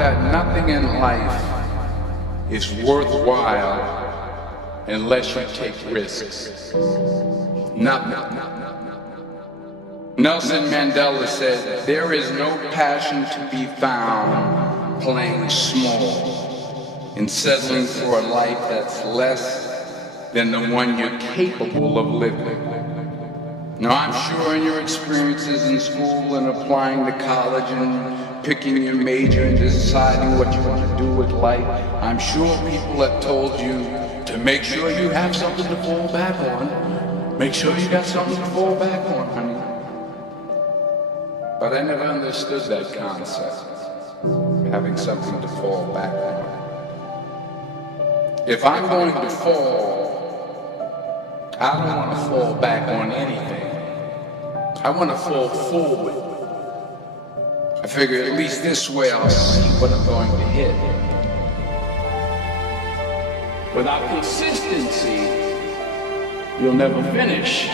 that nothing in life is worthwhile unless you take risks. Nothing. Nelson Mandela said, there is no passion to be found playing small and settling for a life that's less than the one you're capable of living. Now, I'm sure in your experiences in school and applying to college and picking your major and deciding what you want to do with life, I'm sure people have told you to make sure you have something to fall back on. Make sure you got something to fall back on, honey. But I never understood that concept, having something to fall back on. If I'm going to fall, I don't want to fall back on anything. I want to fall forward. I figure at least this way I'll see what I'm going to hit. Without consistency, you'll never finish.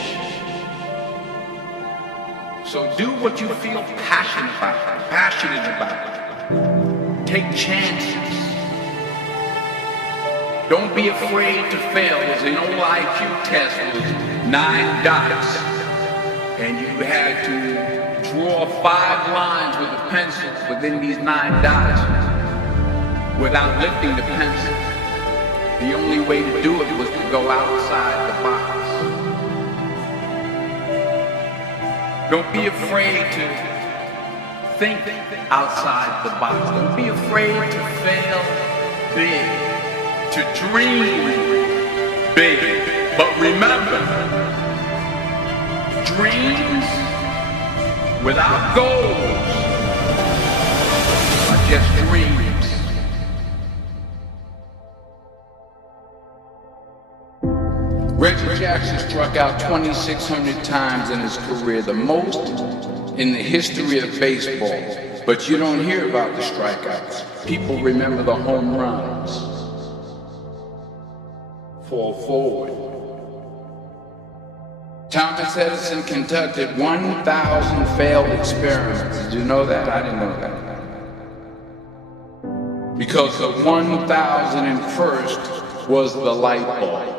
So do what you feel passionate about. Take chances. Don't be afraid to fail. There's an old IQ test with 9 dots, and you had to draw 5 lines with a pencil within these 9 dots without lifting the pencil. The only way to do it was to go outside the box. Don't be afraid to think outside the box. Don't be afraid to fail big, to dream big. But remember, dreams without goals are just dreams. Reggie Jackson struck out 2,600 times in his career, the most in the history of baseball. But you don't hear about the strikeouts. People remember the home runs. Fall forward. Thomas Edison conducted 1,000 failed experiments. Did you know that? I didn't know that. Because the 1,001st was the light bulb.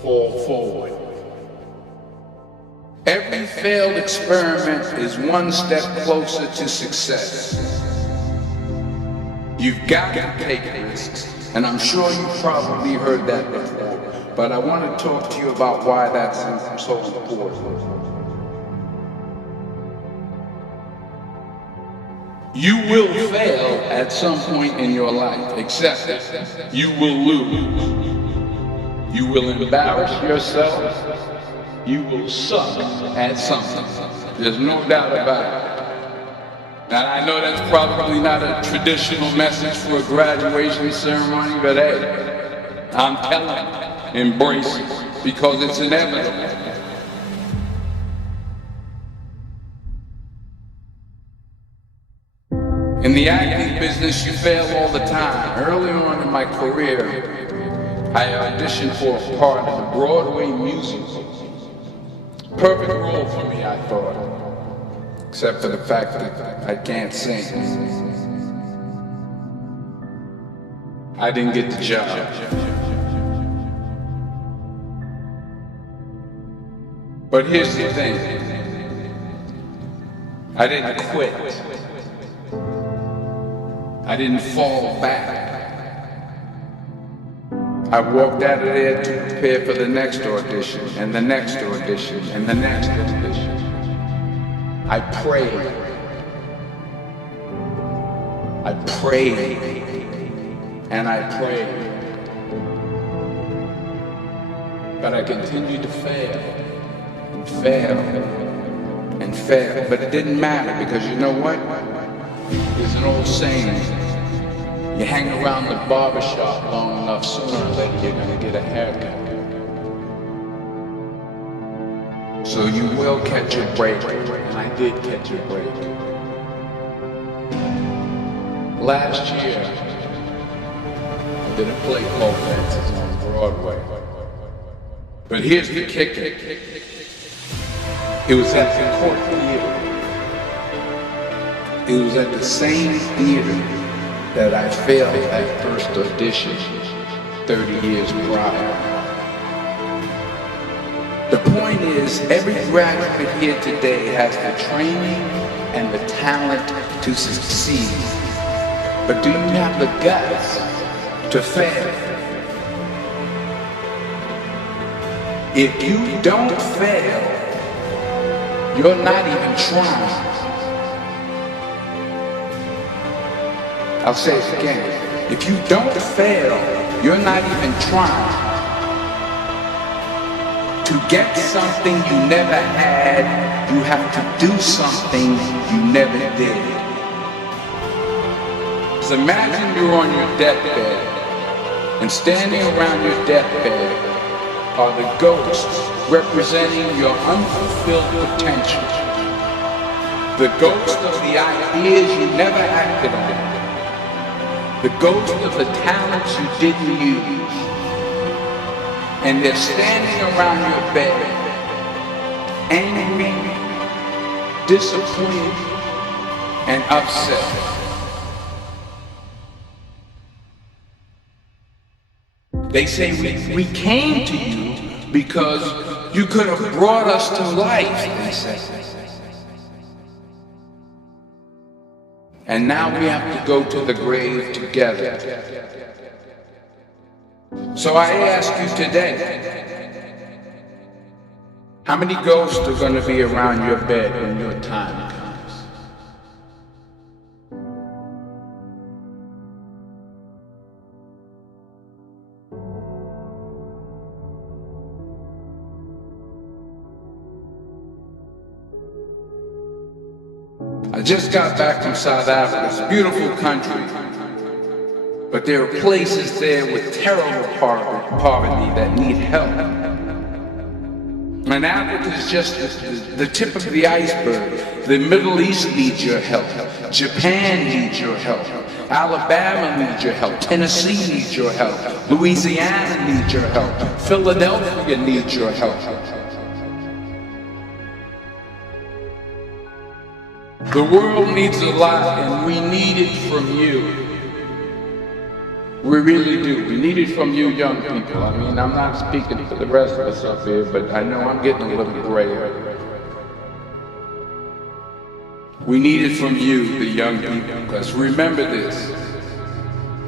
Fall forward. Every failed experiment is one step closer to success. You've got to take risks, and I'm sure you've probably heard that before, but I want to talk to you about why that's so important. You will fail at some point in your life, accept it. You will lose. You will embarrass yourself. You will suck at something. There's no doubt about it. Now, I know that's probably not a traditional message for a graduation ceremony, but hey, I'm telling you, embrace it, because it's inevitable. In the acting business, you fail all the time. Early on in my career, I auditioned for a part in a Broadway musical. Perfect role for me, I thought. Except for the fact that I can't sing. I didn't get the job. But here's the thing. I didn't quit. I didn't fall back. I walked out of there to prepare for the next audition, and the next audition, and the next audition. I prayed. I prayed. And I prayed. But I continued to fail, and fail, and fail. But it didn't matter, because you know what? There's an old saying. You hang around the barbershop long enough, sooner or later you're going to get a haircut. So you will catch a break, and I did catch a break. Last year, I did a play called Fences on Broadway. But here's the kicker. It was at the Court Theater. It was at the same theater that I failed that first audition 30 years prior. The point is, every graduate here today has the training and the talent to succeed. But do you have the guts to fail? If you don't fail, you're not even trying. I'll say it again. If you don't fail, you're not even trying. To get something you never had, you have to do something you never did. So imagine you're on your deathbed, and standing around your deathbed are the ghosts representing your unfulfilled potential. The ghost of the ideas you never acted on. The ghost of the talents you didn't use. And they're standing around your bed, angry, disappointed, and upset. They say, we came to you because you could have brought us to life, they say. And now we have to go to the grave together. So I ask you today, how many ghosts are going to be around your bed when your time comes? I just got back from South Africa. It's a beautiful country. But there are places there with terrible poverty that need help. And Africa is just the tip of the iceberg. The Middle East needs your help. Japan needs your help. Alabama needs your help. Tennessee needs your help. Louisiana needs your help. Philadelphia needs your help. The world needs a lot, and we need it from you. We really do. We need it from you young people. I mean, I'm not speaking for the rest of us up here, but I know I'm getting a little grayer. We need it from you, the young people, because remember this.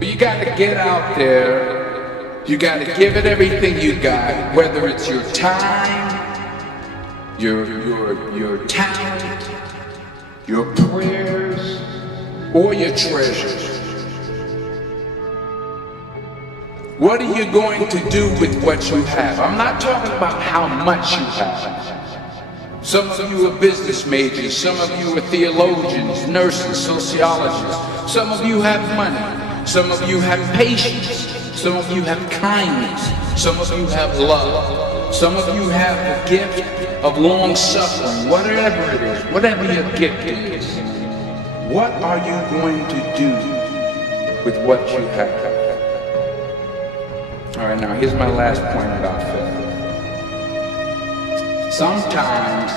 You got to get out there. You got to give it everything you got, whether it's your time, your talent, your prayers, or your treasures. What are you going to do with what you have? I'm not talking about how much you have. Some of you are business majors, some of you are theologians, nurses, sociologists. Some of you have money, some of you have patience, some of you have kindness, some of you have love, some of you have the gift of long suffering, whatever it is, whatever your gift is. What are you going to do with what you have? All right, now here's my last point about failure. Sometimes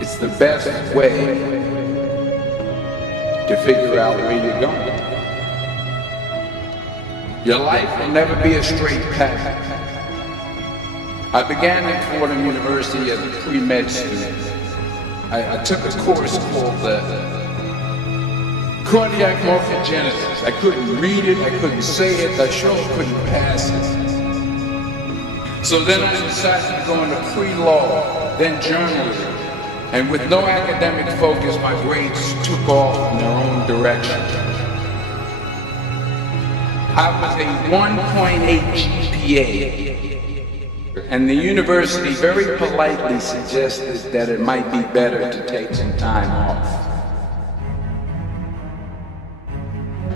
it's the best way to figure out where you're going. Your life will never be a straight path. I began at Fordham University as a pre-med student. I took a course called cardiac morphogenesis. I couldn't read it, I couldn't say it, I sure couldn't pass it. So then I decided to go into pre-law, then journalism. And with no academic focus, my grades took off in their own direction. I was a 1.8 GPA. And the university very politely suggested that it might be better to take some time off.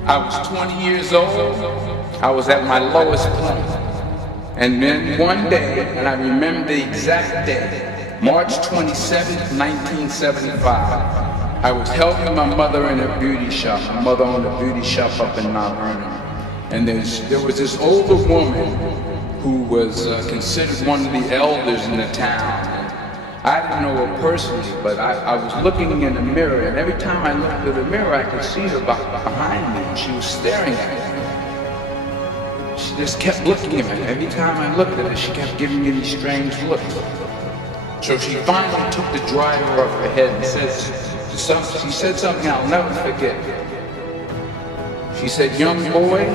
I was 20 years old, I was at my lowest point. And then one day, and I remember the exact day, March 27th, 1975, I was helping my mother in her beauty shop. My mother owned a beauty shop up in Mount Vernon. And there was this older woman who was considered one of the elders in the town. I didn't know her personally, but I was looking in the mirror, and every time I looked at the mirror, I could see her behind me, and she was staring at me. She just kept looking at me. Every time I looked at her, she kept giving me these strange looks. So she finally took the dryer off her head and she said something I'll never forget. She said, "Young boy,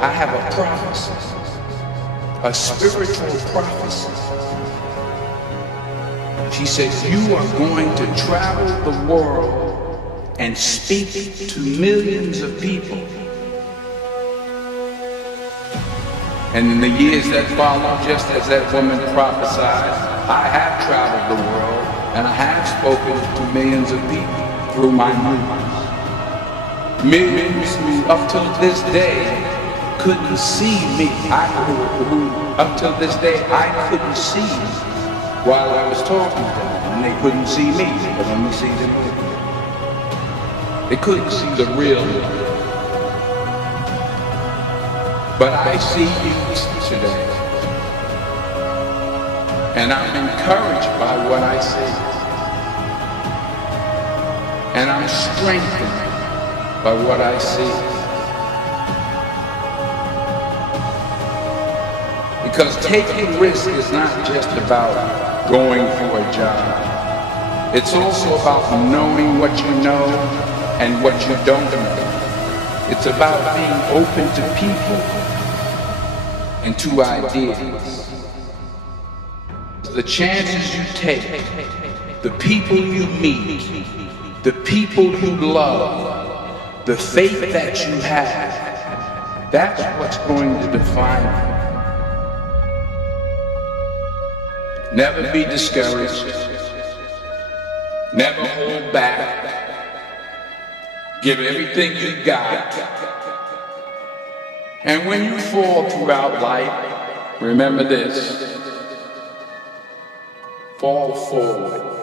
I have a prophecy, a spiritual prophecy." She said, "You are going to travel the world and speak to millions of people." And in the years that followed, just as that woman prophesied, I have traveled the world and I have spoken to millions of people through my movies. Millions who up till this day couldn't see me. Who up till this day I couldn't see while I was talking to them. And they couldn't see me, but let me see them. They couldn't see the real me. But I see you today. And I'm encouraged by what I see. And I'm strengthened by what I see. Because taking risk is not just about going for a job. It's also about knowing what you know and what you don't know. It's about being open to people and to ideas. The chances you take, the people you meet, the people you love, the faith that you have, that's what's going to define you. Never be discouraged. Never hold back. Give everything you got. And when you fall throughout life, remember this: fall forward.